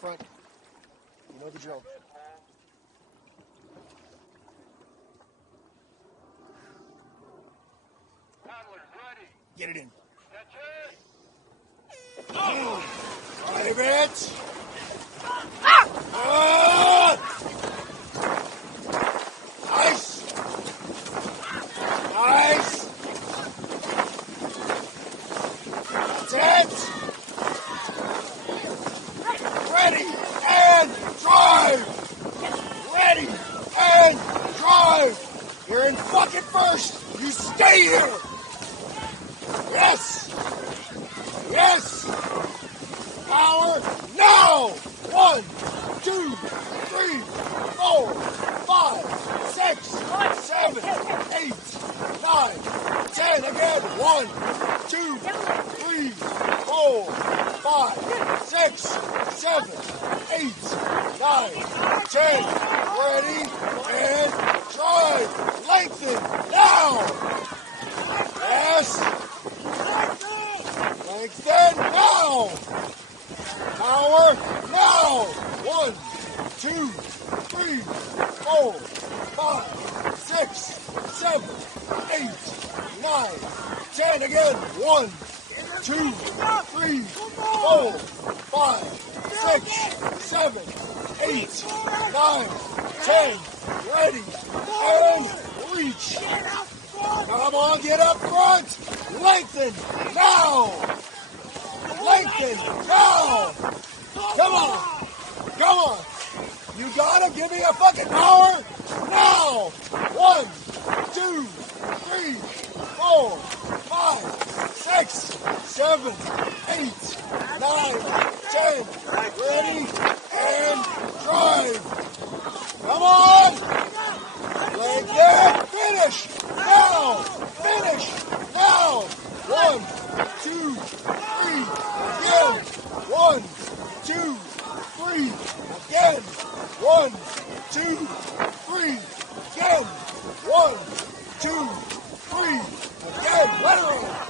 front. You know the drill. Get it in. Drive it. Nice. Nice. That's it. Ready and drive. Ready and drive. You're in fucking first. You stay here. Yes. Yes. Power now. 1, 2, 3, 4, 5, 6, 7, 8, 9, 10. Again. 1, 2, 3, 4, 5, 6, 7, 8, 9, 10. Ready and drive. Lengthen now. Yes. Lengthen now. Power now. 1, 2, 3, 4, 5, 6, 7, 8, 9, 10. Again. 1, 2, 3, 4, 5, 6, 7, 8, 9, 10. Ready and reach. Come on, get up front. Lengthen now. Lengthen now. Come on. Come on. You gotta give me a fucking power now. 1, 2, 3, 4, 5, 6, 7, 8, 9, 10. Ready and drive. Come on. Lengthen. Finish. Now! Finish! Now! 1, 2, 3, again! 1, 2, 3, again! 1, 2, 3, again! 1, 2, 3, again! Let her in!